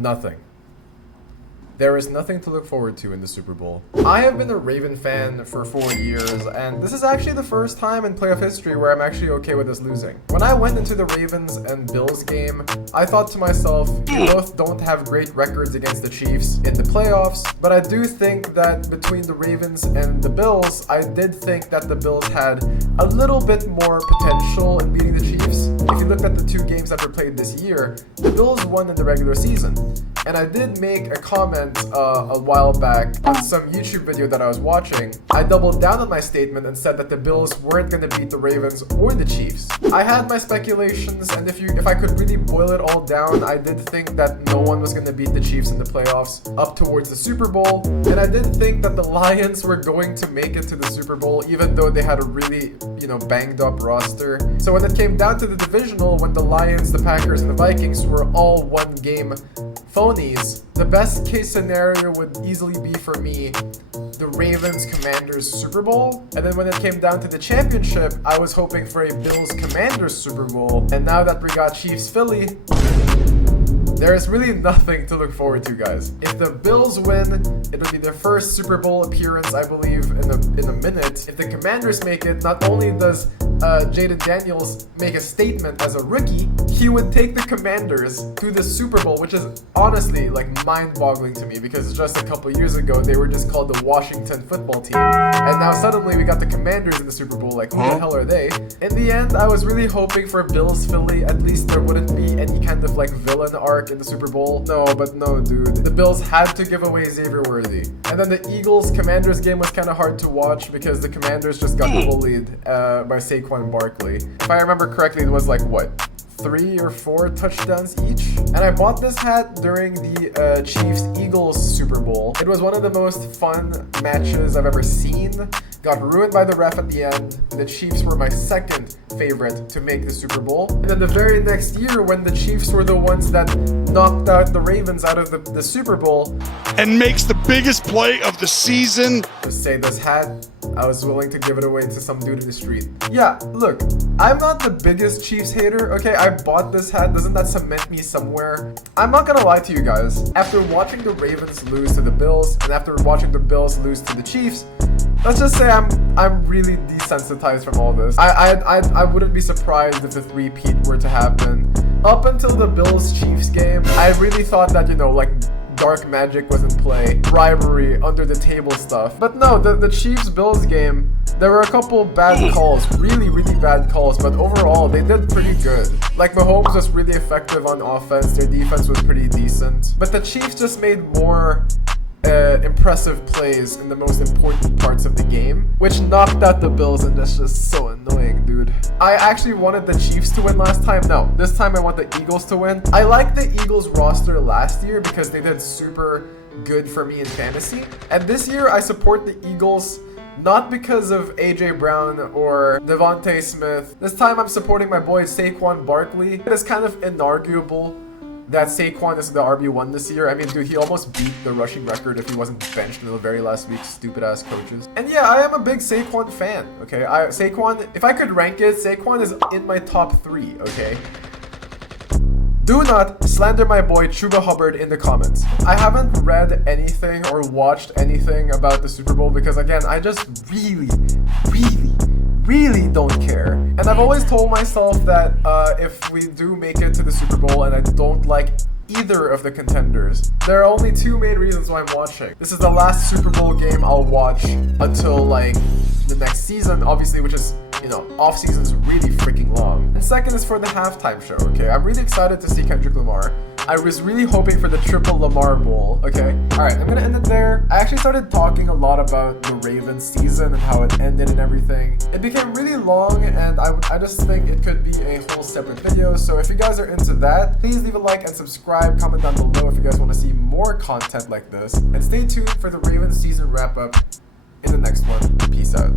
Nothing. There is nothing to look forward to in the Super Bowl. I have been a Raven fan for 4 years, and this is actually the first time in playoff history where I'm actually okay with us losing. When I went into the Ravens and Bills game, I thought to myself, we both don't have great records against the Chiefs in the playoffs, but I do think that between the Ravens and the Bills, I did think that the Bills had a little bit more potential in beating the Chiefs. If you looked at the 2 games that were played this year, the Bills won in the regular season. And I did make a comment a while back on some YouTube video that I was watching. I doubled down on my statement and said that the Bills weren't going to beat the Ravens or the Chiefs. I had my speculations, and if I could really boil it all down, I did think that no one was going to beat the Chiefs in the playoffs up towards the Super Bowl. And I did think that the Lions were going to make it to the Super Bowl, even though they had a really, banged up roster. So when it came down to the divisional, when the Lions, the Packers, and the Vikings were all one game phonies, the best case scenario would easily be for me the Ravens Commanders Super Bowl. And then when it came down to the championship, I was hoping for a Bills Commanders Super Bowl. And now that we got Chiefs Philly, there is really nothing to look forward to, guys. If the Bills win, it would be their first Super Bowl appearance, I believe, in a minute. If the Commanders make it, not only does Jaden Daniels make a statement as a rookie, he would take the Commanders to the Super Bowl, which is honestly mind-boggling to me, because just a couple years ago they were just called the Washington Football Team, and now suddenly we got the Commanders in the Super Bowl. Like, who the hell are they? In the end, I was really hoping for Bills Philly. At least there wouldn't be any kind of villain arc in the Super Bowl. No, dude. The Bills had to give away Xavier Worthy. And then the Eagles Commanders game was kind of hard to watch because the Commanders just got bullied by Saquon Barkley. If I remember correctly, it was 3 or 4 touchdowns each. And I bought this hat during the Chiefs-Eagles Super Bowl. It was one of the most fun matches I've ever seen. Got ruined by the ref at the end. The Chiefs were my second favorite to make the Super Bowl. And then the very next year, when the Chiefs were the ones that knocked out the Ravens out of the Super Bowl and makes the biggest play of the season. Just say this hat, I was willing to give it away to some dude in the street. Yeah, look, I'm not the biggest Chiefs hater, okay? I bought this hat. Doesn't that cement me somewhere? I'm not gonna lie to you guys. After watching the Ravens lose to the Bills, and after watching the Bills lose to the Chiefs, let's just say I'm really desensitized from all this. I wouldn't be surprised if the three-peat were to happen. Up until the Bills-Chiefs game, I really thought that, dark magic was in play, bribery, under the table stuff. But no, the Chiefs-Bills game, there were a couple bad calls, really bad calls, but overall they did pretty good. Mahomes was really effective on offense, their defense was pretty decent. But the Chiefs just made more impressive plays in the most important parts of the game, which knocked out the Bills, and that's just so annoying, dude. I actually wanted the Chiefs to win last time. No, this time I want the Eagles to win. I liked the Eagles roster last year because they did super good for me in fantasy. And this year I support the Eagles not because of AJ Brown or Devontae Smith. This time I'm supporting my boy Saquon Barkley. It is kind of inarguable that Saquon is the RB1 this year. I mean, dude, he almost beat the rushing record if he wasn't benched in the very last week, stupid-ass coaches. And yeah, I am a big Saquon fan, okay? Saquon, if I could rank it, Saquon is in my top 3, okay? Do not slander my boy Chuba Hubbard in the comments. I haven't read anything or watched anything about the Super Bowl because, again, I just really don't care. And I've always told myself that if we do make it to the Super Bowl and I don't like either of the contenders, there are only 2 main reasons why I'm watching. This is the last Super Bowl game I'll watch until the next season, obviously, which is, off season's really freaking long. And second is for the halftime show, okay? I'm really excited to see Kendrick Lamar. I was really hoping for the triple Lamar Bowl, okay? Alright, I'm gonna end it there. I actually started talking a lot about the Ravens season and how it ended and everything. It became really long, and I just think it could be a whole separate video. So if you guys are into that, please leave a like and subscribe. Comment down below if you guys want to see more content like this. And stay tuned for the Ravens season wrap-up in the next one. Peace out.